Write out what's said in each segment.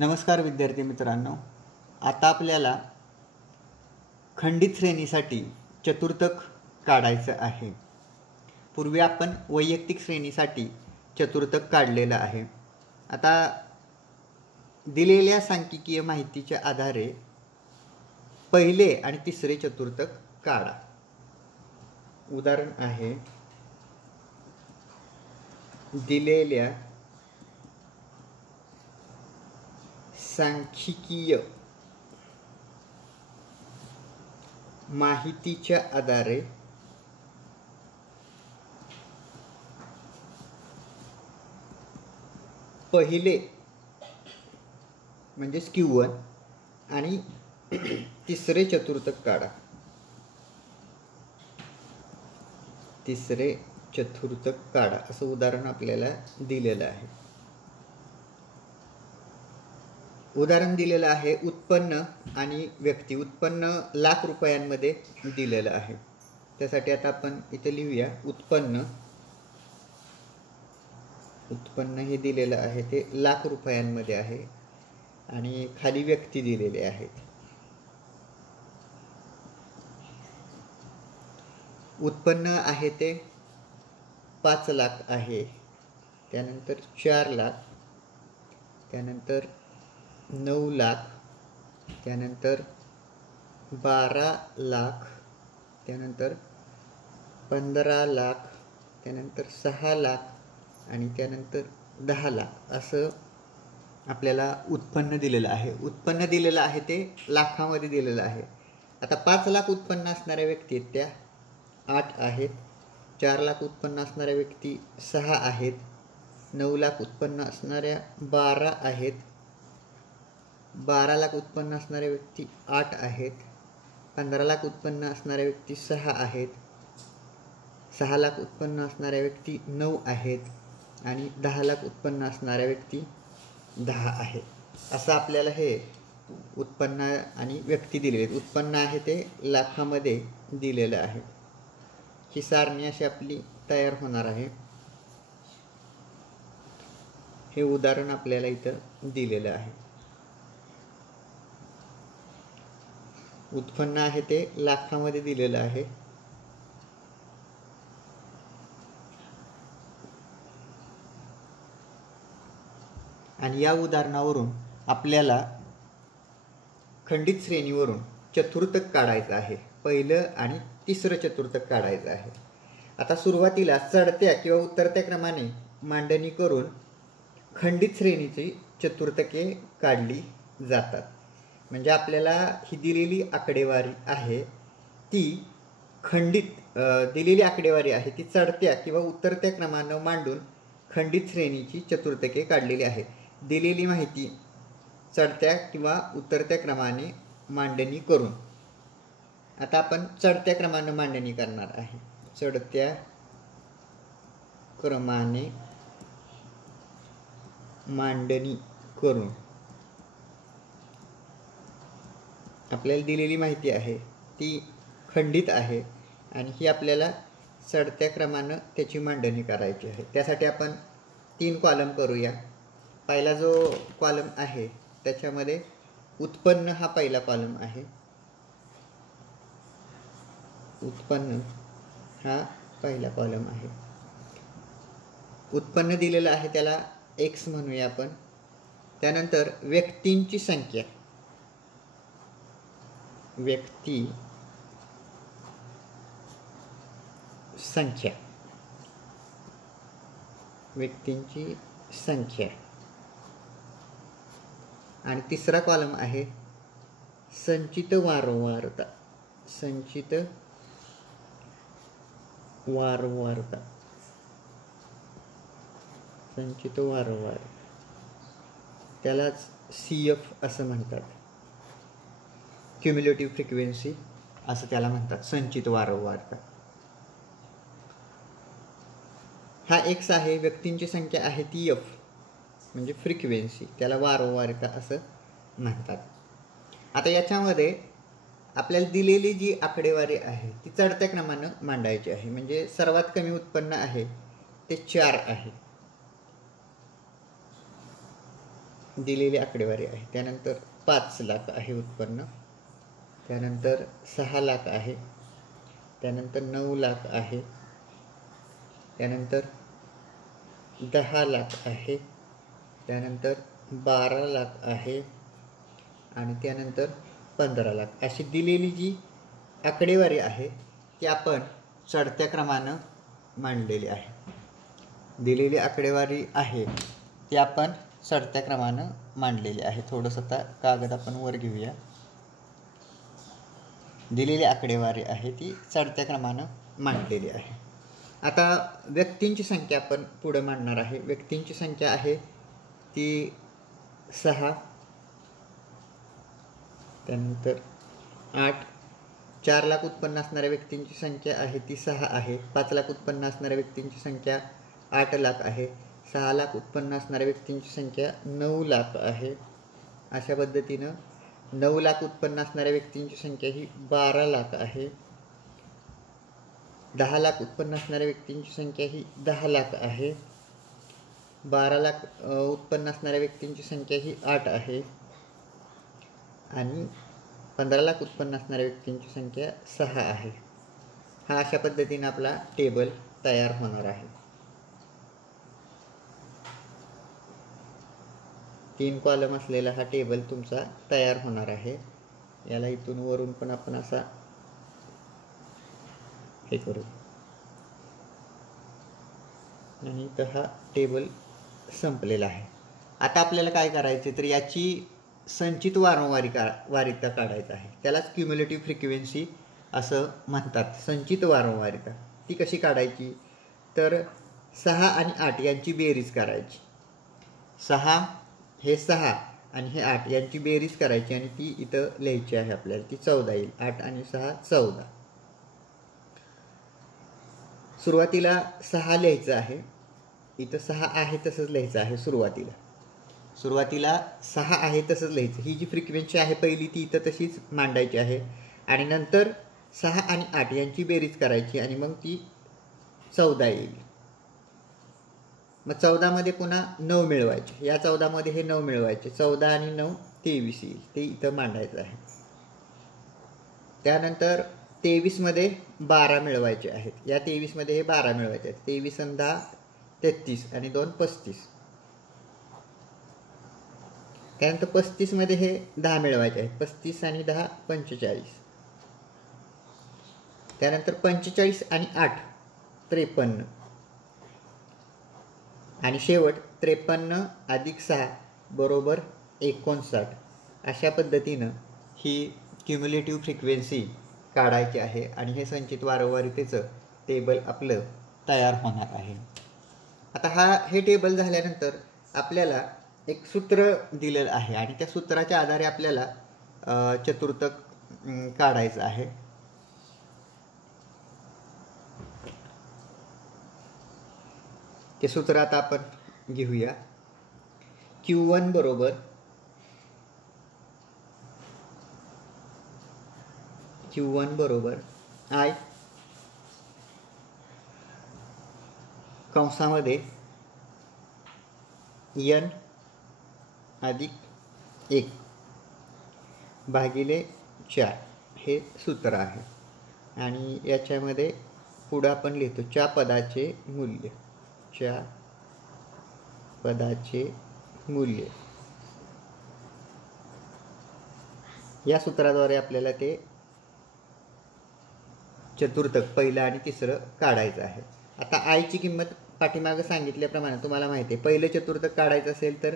नमस्कार विद्यार्थी मित्रांनो, आता आपल्याला खंडित श्रेणीसाठी चतुर्थक काढायचं आहे। पूर्वी आपण वैयक्तिक श्रेणीसाठी चतुर्थक काढलेलं आहे। आता दिलेल्या सांख्यिकीय माहितीच्या आधारे पहिले आणि तिसरे चतुर्थक काढा। उदाहरण आहे, दिलेल्या सांख्यिकीय माहितीच्या आधारे पहिले म्हणजे Q1 आणि तिसरे चतुर्थक काढा। तिसरे चतुर्थक काढा असं उदाहरण आपल्याला दिलेलं आहे। उदाहरण दिलेलं आहे उत्पन्न आणि व्यक्ती। उत्पन्न लाख रुपयांमध्ये दिलेलं आहे। त्यासाठी आता आपण इथे लिहूया उत्पन्न। उत्पन्न हे दिलेलं आहे ते लाख रुपयांमध्ये आहे आणि खाली व्यक्ती दिलेले आहेत। उत्पन्न आहे ते 5 लाख आहे, त्यानंतर 4 लाख, त्यानंतर 9 लाख, त्यानंतर 12 लाख, त्यानंतर 15 लाख, त्यानंतर 6 लाख आणि त्यानंतर 10 लाख असं आपल्याला उत्पन्न दिलेलं आहे। उत्पन्न दिलेलं आहे ते लाखामध्ये दिलेलं आहे। आता 5 लाख उत्पन्न असणाऱ्या व्यक्ती आहेत त्या 8 आहेत, 4 लाख उत्पन्न असणाऱ्या व्यक्ती 6 आहेत, 9 लाख उत्पन्न असणाऱ्या 12 आहेत, 12 लाख उत्पन्न असणाऱ्या व्यक्ती 8 आहेत, 15 लाख उत्पन्न असणाऱ्या व्यक्ती 6 आहेत, 6 लाख उत्पन्न असणाऱ्या व्यक्ती 9 आहेत आणि 10 लाख उत्पन्न असणाऱ्या व्यक्ती 10 आहेत। असं आपल्याला हे उत्पन्न आणि व्यक्ती दिलेले आहेत। उत्पन्न आहे ते लाखामध्ये दिलेलं आहे। ही सारणी अशी आपली तयार होणार आहे। हे उदाहरण आपल्याला इथं दिलेलं आहे। उत्पन्न आहे ते लाखामध्ये दिलेलं आहे। आणि या उदाहरणावरून आपल्याला खंडित श्रेणीवरून चतुर्थक काढायचं आहे। पहिलं आणि तिसरं चतुर्थक काढायचं आहे। आता सुरुवातीला चढत्या किंवा उतरत्या क्रमाने मांडणी करून खंडित श्रेणीची चतुर्थके काढली जातात। म्हणजे आपल्याला ही दिलेली आकडेवारी आहे ती खंडित दिलेली आकडेवारी आहे ती चढत्या किंवा उतरत्या क्रमानं मांडून खंडित श्रेणीची चतुर्थके काढलेली आहे। दिलेली माहिती चढत्या किंवा उतरत्या क्रमाने मांडणी करून आता आपण चढत्या क्रमाने मांडणी करणार आहे। चढत्या क्रमाने मांडणी करून आपल्याला दिलेली माहिती आहे ती खंडित आहे आणि ही आपल्याला चढत्या क्रमाने त्याची मांडणी करायची आहे। त्यासाठी आपण 3 कॉलम करूया। पहिला जो कॉलम आहे त्याच्यामध्ये उत्पन्न हा पहिला कॉलम आहे। उत्पन्न हा पहिला कॉलम आहे। उत्पन्न दिलेलं आहे त्याला x म्हणूया आपण। त्यानंतर व्यक्तींची संख्या, व्यक्ती संख्या, व्यक्तींची संख्या आणि तिसरा कॉलम आहे संचित वारंवारता। संचित वारंवारता, संचित वारंवारता त्यालाच CF असं म्हणतात। क्युम्युलेटिव्ह फ्रिक्वेन्सी असं त्याला म्हणतात, संचित वारंवारता। हा x आहे, व्यक्तींची संख्या आहे ती F म्हणजे फ्रिक्वेन्सी, त्याला वारंवारता असं म्हणतात। आता याच्यामध्ये आपल्याला दिलेली जी आकडेवारी आहे ती चढत्या क्रमानं मांडायची आहे। म्हणजे सर्वात कमी उत्पन्न आहे ते 4 आहे। दिलेली आकडेवारी आहे. त्यानंतर 5 लाख आहे उत्पन्न, त्यानंतर 6 लाख आहे, त्यानंतर 9 लाख आहे, त्यानंतर 10 लाख आहे, त्यानंतर 12 लाख आहे आणि त्यानंतर 15 लाख. अशी दिलेली जी आकडेवारी आहे ती आपण चढत्या क्रमानं मांडलेली आहे. दिलेली आकडेवारी आहे ती आपण चढत्या क्रमानं मांडलेली आहे. थोडंसं आता कागद आपण वर घेऊया. दिलेली आकडेवारी आहे ती चढत्या क्रमानं मांडलेली आहे. आता व्यक्तींची संख्या आपण पुढे मांडणार आहे. व्यक्तींची संख्या आहे ती 6, त्यानंतर 8. 4 लाख उत्पन्न असणाऱ्या व्यक्तींची संख्या आहे ती 6 आहे. 5 लाख उत्पन्न असणाऱ्या व्यक्तींची संख्या 8 लाख आहे. 6 लाख उत्पन्न असणाऱ्या व्यक्तींची संख्या 9 लाख आहे. अशा पद्धतीनं 9 लाख उत्पन्न असणाऱ्या व्यक्तींची संख्या ही 12 लाख आहे. 10 लाख उत्पन्न असणाऱ्या व्यक्तींची संख्या ही 10 लाख आहे. 12 लाख उत्पन्न असणाऱ्या व्यक्तींची संख्या ही 8 आहे आणि 15 लाख उत्पन्न असणाऱ्या व्यक्तींची संख्या 6 आहे. हा अशा पद्धतीने आपला टेबल तयार होणार आहे. 3 कॉलम असलेला हा टेबल तुमचा तयार होणार आहे. याला इथून वरून पण आपण असा हे करू आणि इथं हा टेबल संपलेला आहे. आता आपल्याला काय करायचे तर याची संचित वारंवारिता काढायचं आहे. त्यालाच क्युम्युलेटिव्ह फ्रिक्वेन्सी असं म्हणतात. संचित वारंवारिता ती कशी काढायची तर 6 आणि 8 यांची बेरीज करायची. 6 हे 6 आणि हे 8 यांची बेरीज करायची आणि ती इथं लिहायची आहे आपल्याला. ती 14 येईल. 8 आणि 6 14. सुरुवातीला 6 लिहायचं आहे. इथं 6 आहे तसंच लिहायचं आहे. सुरुवातीला 6 आहे तसंच लिहायचं. ही जी फ्रिक्वेन्सी आहे पहिली ती इथं तशीच मांडायची आहे आणि नंतर 6 आणि 8 यांची बेरीज करायची आणि मग ती 14 येईल. मग 14 मध्ये पुन्हा 9 मिळवायचे. या 14 मध्ये हे 9 मिळवायचे. 14 आणि 9 23 येईल. ते इथं मांडायचं आहे. त्यानंतर 23 मध्ये 12 मिळवायचे आहेत. या 23 मध्ये हे 12 मिळवायचे आहेत. 23 आणि 10 33 आणि 2 35. त्यानंतर 35 मध्ये हे 10 मिळवायचे आहेत. 35 आणि 10 45. त्यानंतर 45 आणि 8 53 आणि शेवट 53 अधिक 6 बरोबर 59. अशा पद्धतीनं ही क्युम्युलेटिव्ह फ्रिक्वेन्सी काढायची आहे आणि हे संचित वारंवारितेचं टेबल आपलं तयार होणार आहे. आता हे टेबल झाल्यानंतर आपल्याला एक सूत्र दिलेलं आहे आणि त्या सूत्राच्या आधारे आपल्याला चतुर्थक काढायचं आहे. ते सूत्र आता आपण घेऊया. Q1 बरोबर I कंसामध्ये n अधिक 1 भागिले 4 हे सूत्र आहे आणि याच्यामध्ये पुढं आपण लिहितो च्या पदाचे मूल्य. या सूत्राद्वारे आपल्याला ते चतुर्थक पहिलं आणि तिसरं काढायचं आहे. आता आयची किंमत पाठीमागं सांगितल्याप्रमाणे तुम्हाला माहिती आहे. पहिलं चतुर्थक काढायचं असेल तर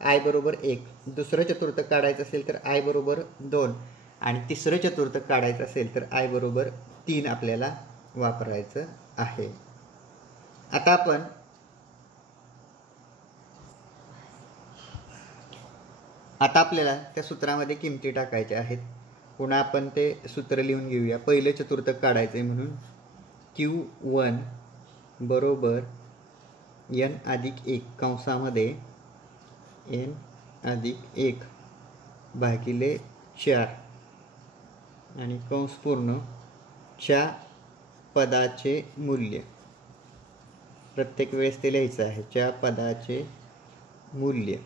आय बरोबर 1, दुसरं चतुर्थक काढायचं असेल तर आय बरोबर 2 आणि तिसरं चतुर्थक काढायचं असेल तर आय बरोबर 3 आपल्याला वापरायचं आहे. आता आपल्याला त्या सूत्रामध्ये किमती टाकायच्या आहेत. पुन्हा आपण ते सूत्र लिहून घेऊया. पहिलं चतुर्थक काढायचं आहे म्हणून Q1 बरोबर n अधिक 1 कंसामध्ये n अधिक 1 भागिले 4 आणि कंस पूर्ण च्या पदाचे मूल्य. प्रत्येक वेळेस ते लिहायचं आहे. च्या पदाचे मूल्य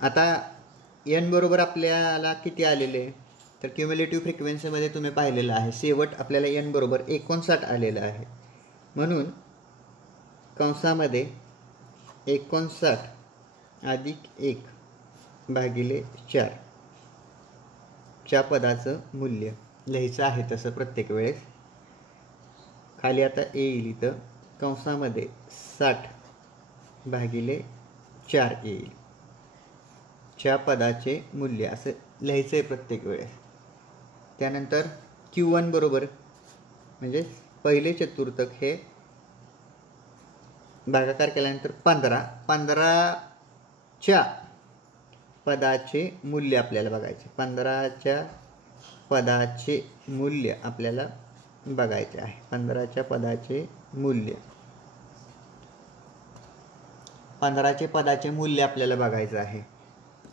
आता n बरोबर आपल्याला किती आलेले आहे, तर क्युम्युलेटिव्ह फ्रिक्वेन्सीमध्ये तुम्ही पाहिलेलं आहे शेवट आपल्याला n बरोबर 59 आलेलं आहे. म्हणून कंसामध्ये 59 अधिक 1 भागिले 4 च्या पदाचं मूल्य लिहायचं आहे तसं प्रत्येक वेळेस. खाली आता येईल इथं कंसामध्ये 60 भागिले 4 येईल, च्या पदाचे मूल्य असं लिहायचं आहे प्रत्येक वेळेस. त्यानंतर Q1 बरोबर म्हणजे पहिले चतुर्थक हे भागाकार केल्यानंतर 15च्या पदाचे मूल्य आपल्याला बघायचे. 15च्या पदाचे मूल्य आपल्याला बघायचे आहे. 15च्या पदाचे मूल्य, 15चे पदाचे मूल्य आपल्याला बघायचं आहे.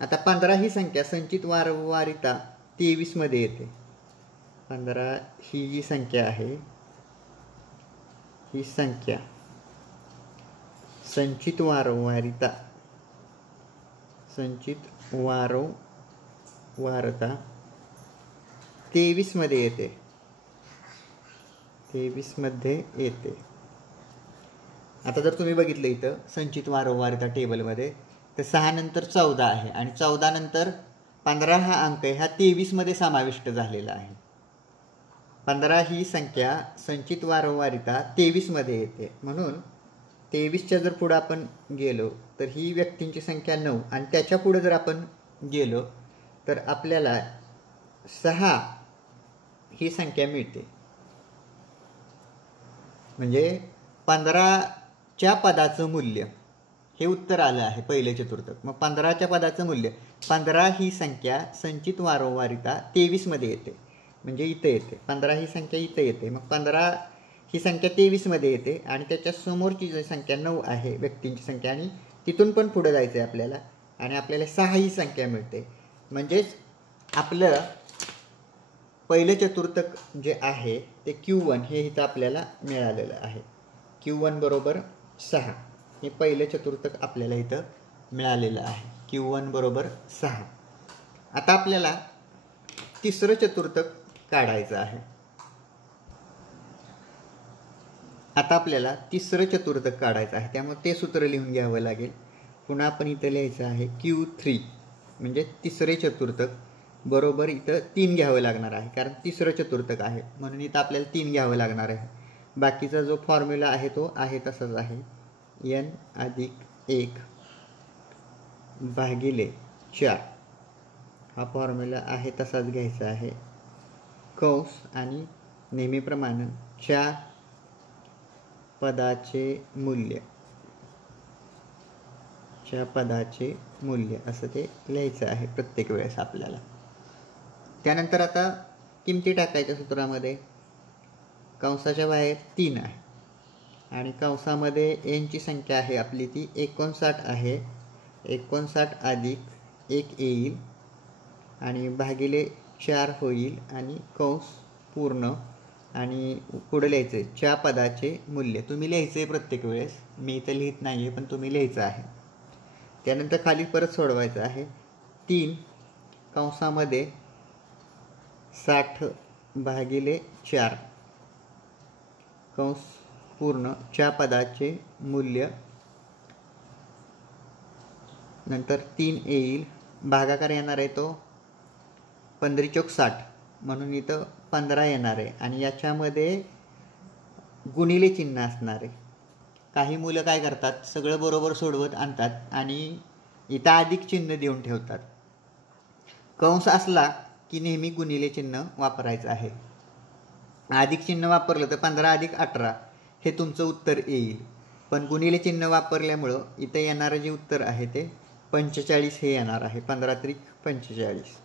आता 15 ही संख्या संचित वारंवारिता 23 मध्ये येते. 15 ही जी संख्या आहे, ही संख्या संचित वारंवारिता 23 मध्ये येते. 23 मध्ये येते. आता जर तुम्ही बघितलं इथं संचित वारंवारिता टेबलमध्ये, तर 6 नंतर 14 आहे आणि 14 नंतर 15 हा अंक ह्या 23 मध्ये समाविष्ट झालेला आहे. 15 ही संख्या संचित वारंवारिता 23 मध्ये येते. म्हणून 23च्या जर पुढं आपण गेलो तर ही व्यक्तींची संख्या 9 आणि त्याच्या पुढे जर आपण गेलो तर आपल्याला 6 ही संख्या मिळते. म्हणजे 15च्या पदाचं मूल्य हे उत्तर आलं आहे पहिले चतुर्थक. मग 15च्या पदाचं मूल्य, 15 ही संख्या संचित वारंवारिता 23 मध्ये येते, म्हणजे इथं येते. 15 ही संख्या इथं येते. मग 15 ही संख्या 23 मध्ये येते आणि त्याच्या समोरची जी संख्या 9 आहे व्यक्तींची संख्या, आणि तिथून पण पुढे जायचं आहे आपल्याला, आणि आपल्याला 6 ही संख्या मिळते. म्हणजेच आपलं पहिलं चतुर्थक जे आहे ते Q1 हे इथं आपल्याला मिळालेलं आहे. Q1 बरोबर 6 हे पहिलं चतुर्थक आपल्याला इथं मिळालेलं आहे. Q1 बरोबर 6. आता आपल्याला तिसरं चतुर्थक काढायचं आहे. आता आपल्याला तिसरं चतुर्थक काढायचं आहे, त्यामुळे ते सूत्र लिहून घ्यावं लागेल. पुन्हा आपण इथं लिहायचं आहे Q3 म्हणजे तिसरे चतुर्थक बरोबर इथं 3 घ्यावं लागणार आहे, कारण तिसरं चतुर्थक आहे म्हणून इथं आपल्याला 3 घ्यावं लागणार आहे. बाकीचा जो फॉर्म्युला आहे तो आहे तसाच आहे, n अधिक 1 भागिले 4 हा फॉर्म्युला आहे तसाच घ्यायचा आहे. कंस आणि नेहमीप्रमाणे 4 पदाचे मूल्य, 4 पदाचे मूल्य असं ते लिहायचं आहे प्रत्येक वेळेस आपल्याला. त्यानंतर आता किमती टाकायच्या सूत्रामध्ये. कंसाच्या बाहेर 3 आहे आणि कंसामध्ये n ची संख्या आहे आपली ती 59 आहे. 59 अधिक 1 येईल आणि भागिले 4 होईल आणि कंस पूर्ण, आणि पुढे लिहायचं आहे 4 पदाचे मूल्य. तुम्ही लिहायचं आहे प्रत्येक वेळेस, मी इथं लिहित नाही आहे पण तुम्ही लिहायचं आहे. त्यानंतर खाली परत सोडवायचं आहे. 3 कंसामध्ये 60 भागिले 4 कंस पूर्ण 4 पदाचे मूल्य, नंतर 3 येईल, भागाकार येणार आहे तो 15 चौक 60 म्हणून इथं 15 येणार आहे आणि याच्यामध्ये गुणिले चिन्ह असणार आहे. काही मुलं काय करतात, सगळं बरोबर सोडवत आणतात आणि इथं अधिक चिन्ह देऊन ठेवतात. कंस असला की नेहमी गुणिले चिन्ह वापरायचं आहे. अधिक चिन्ह वापरलं तर 15 अधिक 18 हे तुमचं उत्तर येईल, पण गुणिले चिन्ह वापरल्यामुळं इथं येणारं जे उत्तर आहे ते 45 हे येणार आहे. 15 त्रिक 45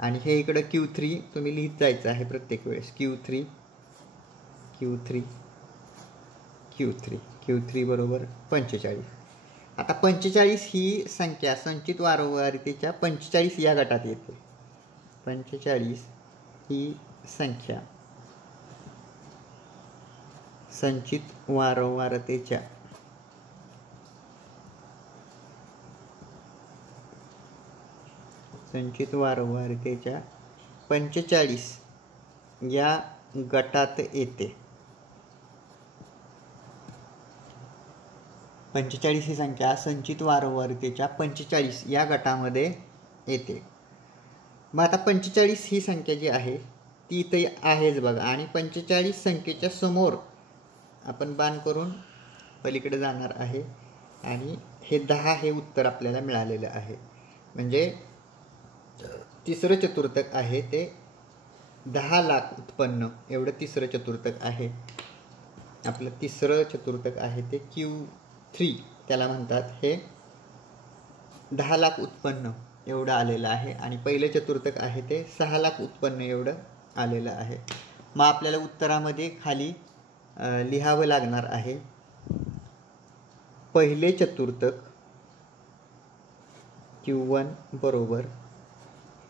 आणि हे इकडं Q3 तुम्ही लिहित जायचं आहे प्रत्येक वेळेस. Q3 बरोबर 45. आता 45 ही संख्या संचित वारंवारितेच्या 45 या गटात येते. 45 ही संख्या संचित वारंवारतेच्या संचित वारंवारतेच्या 45 या गटात येते. 45 ही संख्या संचित वारंवारतेच्या 45 या गटामध्ये येते. मग आता 45 ही संख्या जी आहे ती इथे आहेच बघा, आणि 45 संख्येच्या समोर आपण बाण करून पलीकडे जाणार आहे, आणि हे 10 हे उत्तर आपल्याला मिळालेलं आहे. म्हणजे तिसरं चतुर्थक आहे ते 10 लाख उत्पन्न एवढं तिसरं चतुर्थक आहे. आपलं तिसरं चतुर्थक आहे ते Q3 त्याला म्हणतात. हे 10 लाख उत्पन्न एवढं आलेलं आहे, आणि पहिलं चतुर्थक आहे ते 6 लाख उत्पन्न एवढं आलेलं आहे. मग आपल्याला उत्तरामध्ये खाली लिहावं लागणार आहे पहिले चतुर्थक Q1 बरोबर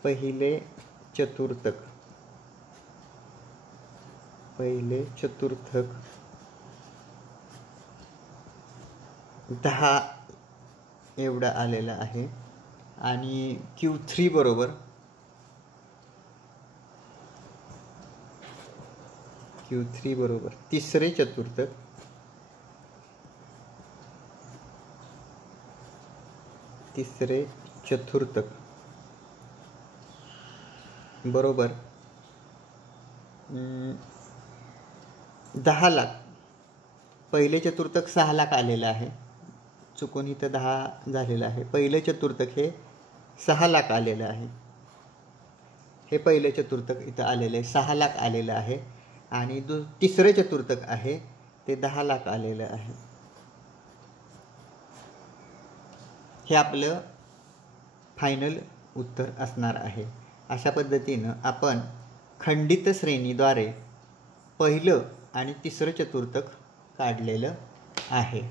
पहिले चतुर्थक 10 एवढं आलेलं आहे, आणि Q3 बरोबर तिसरे चतुर्थक बरोबर 10 लाख. पहिले चतुर्थक 6 लाख आलेलं आहे, चुकून इथं 10 झालेलं आहे. पहिलं चतुर्थक हे 6 लाख आलेलं आहे. हे पहिलं चतुर्थक इथं आलेलं आहे 6 लाख आलेलं आहे, आणि तिसरं चतुर्थक आहे ते 10 लाख आलेलं आहे. हे आपलं फायनल उत्तर असणार आहे. अशा पद्धतीनं आपण खंडित श्रेणीद्वारे पहिलं आणि तिसरं चतुर्थक काढलेलं आहे.